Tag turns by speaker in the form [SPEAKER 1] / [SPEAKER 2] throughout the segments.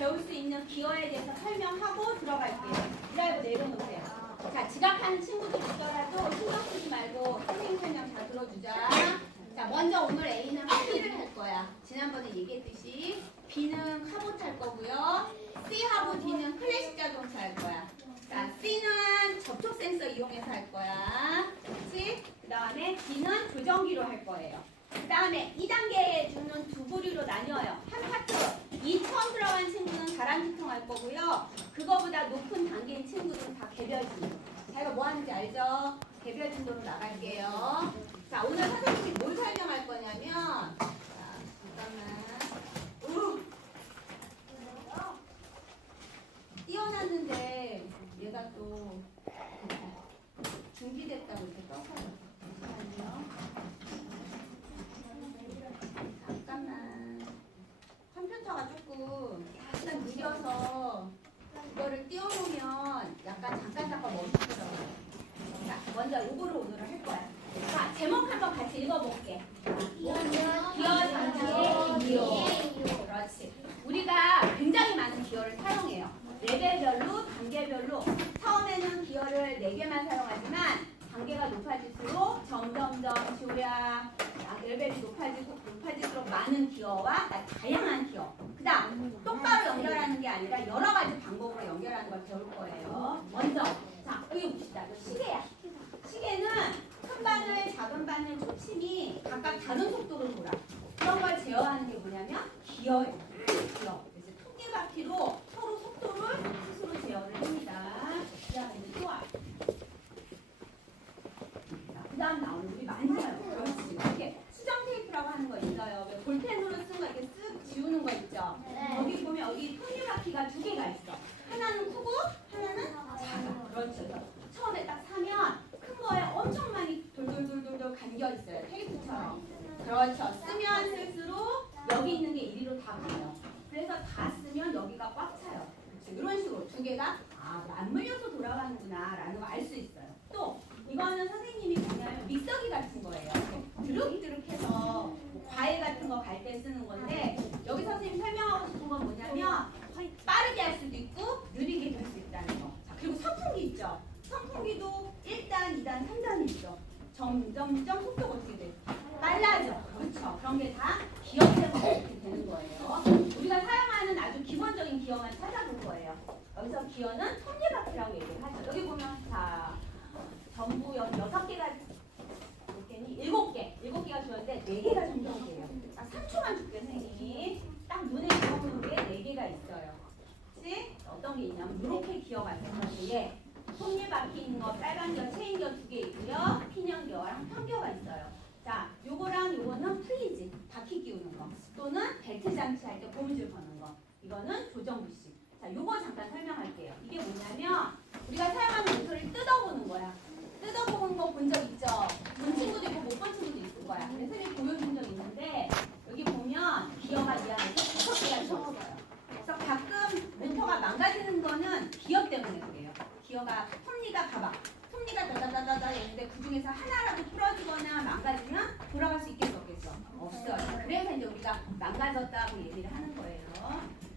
[SPEAKER 1] 일단은 기어에 대해서 설명하고 들어갈게요. 기다리고 내려놓으세요. 자, 지각하는 친구들 있더라도 신경 쓰지 말고 선생님 설명 잘 들어주자. 자, 먼저 오늘 A는 P를 할 거야. 지난번에 얘기했듯이 B는 카봇 할 거고요. C하고 D는 클래식 자동차 할 거야. 자, C는 접촉 센서 이용해서 할 거야. 그렇지? 그 다음에 D는 조정기로 할 거예요. 그 다음에 2단계에 주는 두 부류로 나뉘어요. 한 파트. 이 처음 들어간 친구는 가랑비통 할 거고요. 그거보다 높은 단계인 친구들은 다 개별 진도. 자, 이거 뭐 하는지 알죠? 개별 진도로 나갈게요. 자, 오늘 선생님이 뭘 설명할 거냐면, 자, 잠깐만. 우! 띄워놨는데, 얘가 또, 중지됐다고 이렇게 떴어요. 잠시만요. 잠깐만. 컴퓨터가 조금 약간 느려서 이거를 약간 잠깐 잠깐 멈추더라고요. 자, 먼저 요거를 오늘 할 거야. 자, 제목 한번 같이 읽어볼게. 기어 장치의 기어. 그렇지. 우리가 굉장히 많은 기어를 사용해요. 레벨별로, 단계별로. 처음에는 기어를 4개만 사용하지만 단계가 높아질수록 점점점 조량, 아, 레벨이 높아지고 높아질수록 많은 기어와 아, 다양한 기어. 그다음 똑바로 연결하는 게 아니라 여러 가지 방법으로 연결하는 걸 배울 거예요. 먼저 자 여기 봅시다. 이거 시계야. 시계는 큰 바늘, 작은 바늘 초침이 각각 다른 속도로 돌아. 그런 걸 제어하는 게 뭐냐면 기어예요. 기어. 그래서 톱니바퀴로 서로 속도를 스스로 제어를 합니다. 그다음에 이제 또 앞. 그 다음 나오는 우리 만져요. 그렇지. 이렇게 수정 테이프라고 하는 거 있어요. 왜 볼펜으로 쓴 거 이렇게 쓱 지우는 거 있죠. 여기 보면 여기 톱니바퀴가 두 개가 있어. 하나는 크고 하나는 작아. 그렇죠. 그래서 처음에 딱 사면 큰 거에 엄청 많이 돌돌돌돌돌 감겨 그렇죠. 쓰면 쓸수록 여기 있는 게 이리로 다 가요. 그래서 다 쓰면 여기가 꽉 차요. 그렇죠. 이런 식으로 두 개가 아, 안 물려서 돌아가는구나 라는 거알수 있어요. 또 이거는 선생님이 뭐냐면 믹서기 같은 거예요. 드륵드륵해서 뭐 과일 같은 거 갈 때 쓰는 건데 여기 선생님 설명하고 싶은 건 뭐냐면 빠르게 할 수도 있고 느리게 할수 있다는 거. 자, 그리고 선풍기 있죠. 선풍기도 1단, 2단, 3단이 있죠. 점점점 속도가 어떻게 돼? 빨라져. 그렇죠. 그런 게다 때문에 이렇게 되는 거예요. 우리가 사용하는 아주 기본적인 기어만 찾아볼 거예요. 여기서 기어는 톱니바퀴라고 얘기를 하죠. 여기 보면 자 전부 여섯 개가 몇 개니? 일곱 개. 일곱 개가 주었는데 네 개가 정정이에요. 아 3초만 줄게 선생님. 딱 눈에 들어오는 게 네 개가 있어요. 그치? 어떤 게 있냐면 이렇게 기어가 있어요. 톱니바퀴 있는 거 빨간 기어, 체인 기어 두 개 있고요. 핀형 기어랑 평기어가 있어요. 자, 요거랑 요거는 프리즈, 바퀴 끼우는 거. 또는 벨트 장치 할 때 고무줄 거는 거. 이거는 조정 부시. 자, 요거 잠깐 설명할게요. 이게 뭐냐면 우리가 사용하는 모터를 뜯어보는 거야. 뜯어보는 거 본 적 있죠? 본 친구도 있고 못 본 친구도 있을 거야. 근데 선생님이 보여준 적 있는데 여기 보면 기어가 이 안에 다섯 개가 들어있어요. 그래서 가끔 모터가 망가지는 거는 기어 때문에 그래요. 기어가 톱니가 봐봐. 톱니가 다다다다다 있는데 그 중에서 하나라도 부러지거나 망가지면 돌아갈 수 있겠어 없겠어? 없어요. 그래서 이제 우리가 망가졌다고 얘기를 하는 거예요.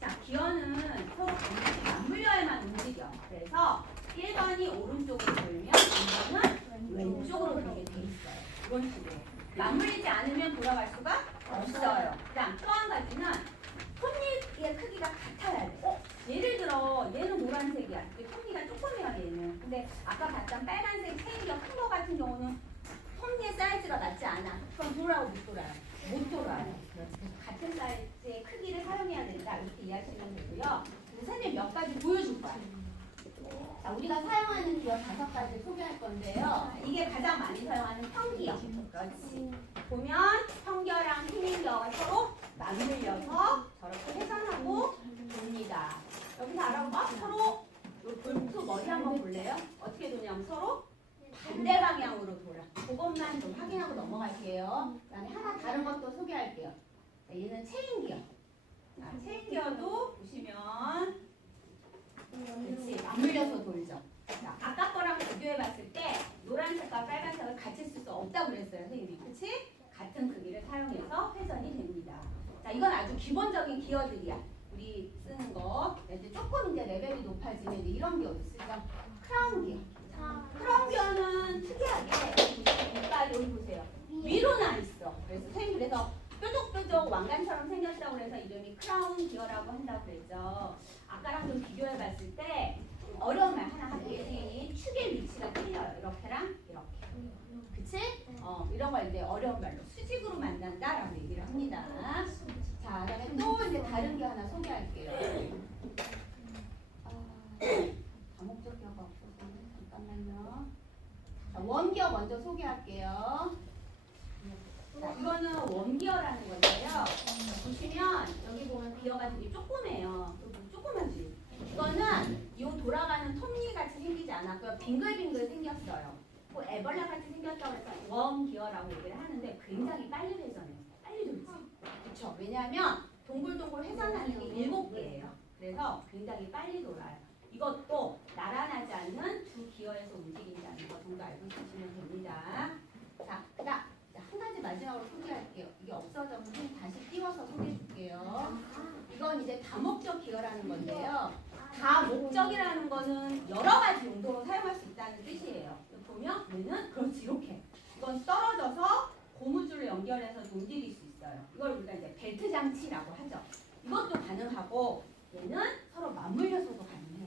[SPEAKER 1] 자, 기어는 서로 반드시 맞물려야만 움직여. 그래서 1번이 오른쪽으로 돌면 2번은 왼쪽으로 돌게 돼 있어요. 이런 식으로. 맞물리지 않으면 돌아갈 수가 없어요. 그다음 또 한 가지는 톱니의 크기가 같아야 돼. 어? 예를 들어 얘는 노란색이야. 근데 톱니가 조그매야 얘는. 근데 아까 봤던 빨간색 체인기가 큰 거 같은 경우는 톱니의 사이즈가 맞지 않아. 그럼 돌아오 못 돌아요? 못 돌아요. 같은 사이즈의 크기를 사용해야 된다. 이렇게 이해하시면 되고요. 선생님 몇 가지 보여줄 거야. 자, 우리가 사용하는 기어 다섯 가지 소개할 건데요. 이게 가장 많이 사용하는 평기어. 그렇지. 보면 평기어랑 휘닝기어가 서로 맞물려서 저렇게 회전하고 돕니다. 여기서 알아봐. 서로 요 볼트 머리 한번 볼래요? 어떻게 도냐면 서로 반대. 그것만 좀 확인하고 넘어갈게요. 그 다음에 하나 다른 것도 소개할게요. 자, 얘는 체인 기어. 자, 체인 기어도 보시면 그렇지 맞물려서 돌죠. 자, 아까 거랑 비교해 봤을 때 노란색과 빨간색을 같이 쓸 수 없다고 그랬어요, 선생님이. 그렇지? 같은 크기를 사용해서 회전이 됩니다. 자, 이건 아주 기본적인 기어들이야. 우리 쓰는 거. 이제 조금 이제 레벨이 높아지면 이런 게 어디 있을까? 크라운 기어. 크라운 기어는 특이하게 여기 보세요. 위로 나 있어. 그래서 선생님 그래서 뾰족뾰족 왕관처럼 생겼다고 그래서 이름이 크라운 기어라고 한다고 그랬죠. 아까랑 좀 비교해 봤을 때 어려운 말 하나 하겠지. 축의 위치가 틀려요. 이렇게랑 이렇게. 그치? 어, 이런 걸 이제 어려운 말로 수직으로 만난다라고 얘기를 합니다. 자, 그다음에 또 이제 다른 게 하나 소개할게요. 아, 다목적기어가 없어서 잠깐만요. 자, 원기어 먼저 소개할게요. 자, 이거는 원기어라는 건데요. 자, 보시면 여기 보면 기어가 되게 조그매요. 여기 조그만지. 이거는 이 돌아가는 톱니 같이 생기지 않았고요. 빙글빙글 생겼어요. 뭐 애벌레 같이 생겼다고 해서 원기어라고 얘기를 하는데 굉장히 빨리 회전해요. 빨리 돌지. 그렇죠. 왜냐하면 동글동글 회전하는 게 일곱 개예요. 그래서 굉장히 빨리 돌아요. 이것도 나란하지 않는 두 기어에서 움직인다는 거 정도 알고 계시면 됩니다. 자, 그다음 한 가지 마지막으로 소개할게요. 이게 없어져서 다시 띄워서 소개해 줄게요. 이건 이제 다목적 기어라는 건데요. 다목적이라는 거는 여러 가지 용도로 사용할 수 있다는 뜻이에요. 보면 얘는 그렇지 이렇게. 이건 떨어져서 고무줄로 연결해서 움직일 수 있어요. 이걸 우리가 이제 벨트 장치라고 하죠. 이것도 가능하고 얘는 서로 맞물려서도 가능해요.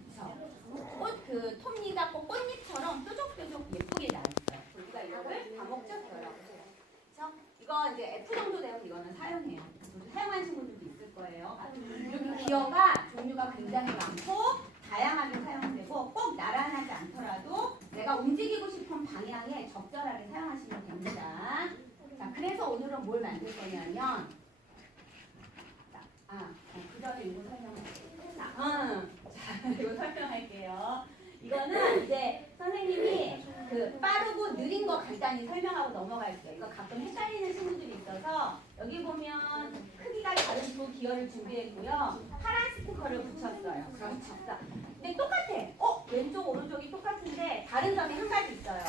[SPEAKER 1] 그렇죠. 꽃그 톱니가 꼭 꽃잎처럼 뾰족뾰족 예쁘게 나 있어요. 우리가 이거를 다목적이라고? 이거 이제 F 정도 되면 이거는 사용해요. 그래서 사용하시는 분들도 있을 거예요. 이렇게 기어가 굉장히 많고 다양하게 사용되고 꼭 나란하지 않더라도 내가 움직이고 싶은 방향에 적절하게 사용하시면 됩니다. 자, 그래서 오늘은 뭘 만들 거냐면 자, 아, 어, 그 전에 이거 설명할게요. 자, 음, 자, 이거 설명할게요. 이거는 이제 선생님이 그 빠르고 느린 거 간단히 설명하고 넘어갈게요. 이거 가끔 헷갈리는 친구들이 있어서 여기 보면 크기가 다른 두 기어를 준비했고요. 파란 스티커를 붙였어요. 그렇죠. 자, 근데 똑같아. 어? 왼쪽 오른쪽이 똑같은데 다른 점이 한 가지 있어요.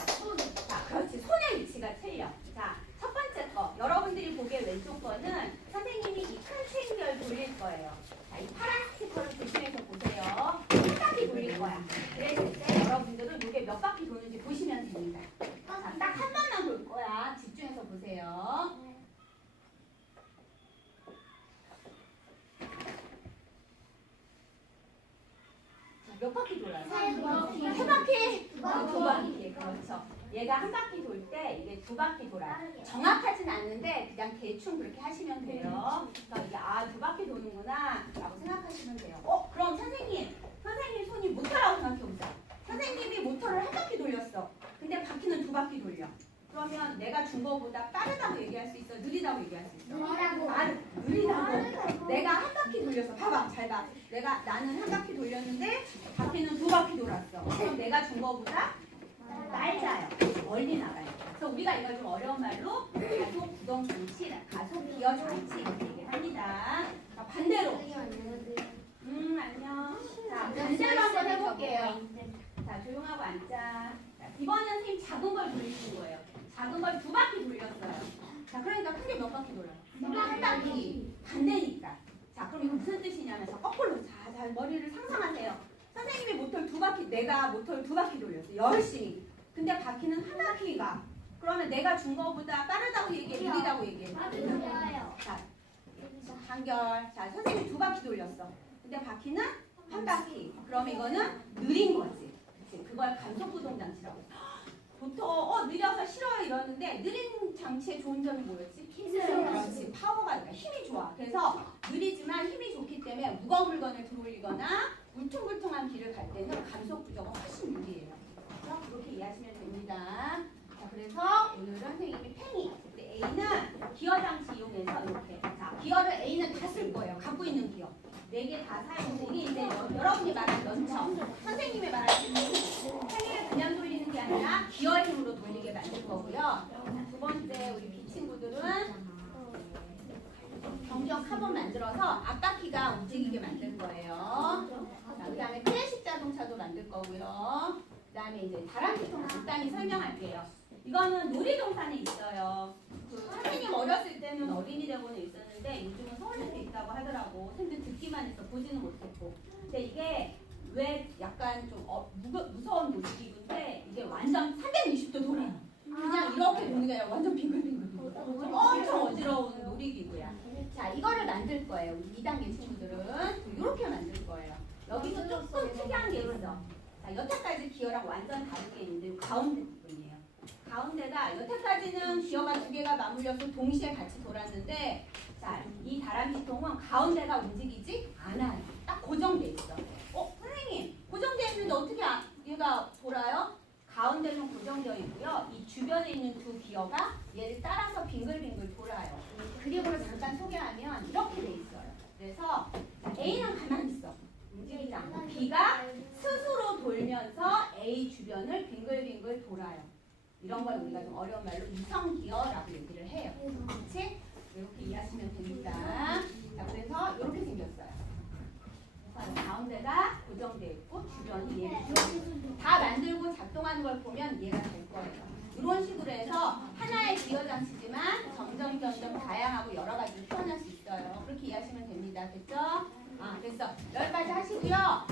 [SPEAKER 1] 자, 그렇지. 손의 위치가 틀려. 자, 첫 번째 거. 여러분들이 보기에 왼쪽 거는 선생님이 이 큰 체인별 돌릴 거예요. 자, 이 파란 스티커를 조심해서 보세요. 한 바퀴 돌릴 거야. 그랬을 때 여러분들은 이게 몇 바퀴 도는지 보시면 됩니다. 자, 딱 한 번만 돌 거야. 집중해서 보세요. 자, 몇 바퀴 돌아요?
[SPEAKER 2] 세 바퀴. 두 바퀴.
[SPEAKER 1] 두 바퀴. 그렇죠. 얘가 한 바퀴 돌 때 이게 두 바퀴 돌아요. 정확하진 않는데 그냥 대충 그렇게 하시면 돼요. 그러니까 이게 아두 바퀴 도는구나 라고 생각하시면 돼요. 어 그럼 선생님 선생님 손이 모터라고 생각해 보자. 선생님이 모터를 한 바퀴 돌렸어. 근데 바퀴는 두 바퀴 돌려. 그러면 내가 준 거보다 빠르다고 얘기할 수 있어? 느리다고 얘기할 수 있어?
[SPEAKER 2] 느리다고.
[SPEAKER 1] 아, 느리다고. 내가 한 바퀴 돌려서 봐봐 잘 봐. 내가 나는 한 바퀴 돌렸는데 바퀴는 두 바퀴 돌았어. 그럼 내가 준 거보다 빨라요. 멀리 나가요. 그래서 우리가 이걸 좀 어려운 말로 가속 구동 장치, 가속 기어 장치 이렇게 얘기를 합니다. 자, 반대로. 음 안녕. 자 반대로 한번 해볼게요. 자 조용하고 앉자. 자, 이번엔 선생님 작은 걸 돌리는 거예요. 작은 걸 두 바퀴 돌렸어요. 자 그러니까 크게 몇 바퀴 돌아요? 한 바퀴. 반대니까. 자 그럼 이거 무슨 뜻이냐면 서 거꾸로 자, 자 머리를 상상하세요. 선생님이 모터를 두 바퀴, 내가 모터를 두 바퀴 돌렸어. 열심히. 근데 바퀴는 한 바퀴가. 그러면 내가 준 거보다 빠르다고 얘기해, 느리다고 얘기해. 자, 한결. 자, 선생님이 두 바퀴 돌렸어. 근데 바퀴는 한 바퀴. 그럼 이거는 느린 거지. 그치? 그걸 간속구동 장치라고. 해. 보통 어 느려서 싫어요 이러는데 느린 장치의 좋은 점이 뭐였지? 그렇지. 파워가 있다. 힘이 좋아. 그래서 느리지만 힘이 좋기 때문에 무거운 물건을 들어올리거나 울퉁불퉁한 길을 갈 때는 감속 구조가 훨씬 유리해요. 그래서 그렇게 이해하시면 됩니다. 자, 그래서 오늘은 선생님이 팽이. A는 기어 장치 이용해서 이렇게. 자, 기어를 A는 다 쓸 거예요. 갖고 있는 기어. 네 개 다 사용되니 이제 여- 여러분이 말한 연처. 선생님이 말한 팽이를 그냥 돌리는 게 아니라 기어 힘으로 돌리게 만들 거고요. 두 번째 우리 B 친구들은 경적 카본 만들어서 앞바퀴가 움직이게 만들 거예요. 자, 그다음에 클래식 자동차도 만들 거고요. 그 다음에 이제 다람쥐통 간단히 설명할게요. 이거는 놀이동산에 있어요. 그 선생님 어렸을 때는 어린이 대본에 있었는데 요즘은 서울에도 있다고 하더라고. 선생님 듣기만 해서 보지는 못했고. 근데 이게 왜 약간 좀 어, 무거, 무서운 놀이기구인데 이게 완전 360도 돌아요. 그냥 이렇게 도는 게 아니라 완전 빙글빙글 돌아요. 엄청 어지러운 놀이기구야. 자, 이거를 만들 거예요. 우리 2단계 친구들은 이렇게 만들 거예요. 여기서 조금 특이한 게 있어. 자, 여태까지 기어랑 완전 다르게 있는데 이 가운데 부분이에요. 가운데가 여태까지는 기어가 두 개가 맞물려서 동시에 같이 돌았는데 자, 이 다람쥐 통은 가운데가 움직이지 않아요. 딱 고정돼 있어. 어, 선생님, 고정돼 있는데 어떻게 아- 얘가 돌아요? 가운데는 고정되어 있고요. 이 주변에 있는 두 기어가 얘를 따라서 빙글빙글 돌아요. 그림으로 잠깐 소개하면 이렇게 돼 있어요. 그래서 자, A는 가만히 있어. 움직이지 않고 B가 스스로 돌면서 A 주변을 빙글빙글 돌아요. 이런 걸 우리가 좀 어려운 말로 이성기어라고 얘기를 해요. 그렇지? 이렇게 이해하시면 됩니다. 자, 그래서 이렇게 생겼어요. 그래서 가운데가 고정되어 있고 주변이 얘를 다 만들고 작동하는 걸 보면 이해가 될 거예요. 이런 식으로 해서 하나의 기어 장치지만 점점 점점 다양하고 여러 가지로 표현할 수 있어요. 그렇게 이해하시면 됩니다. 됐죠? 아, 됐어. 여기까지 하시고요.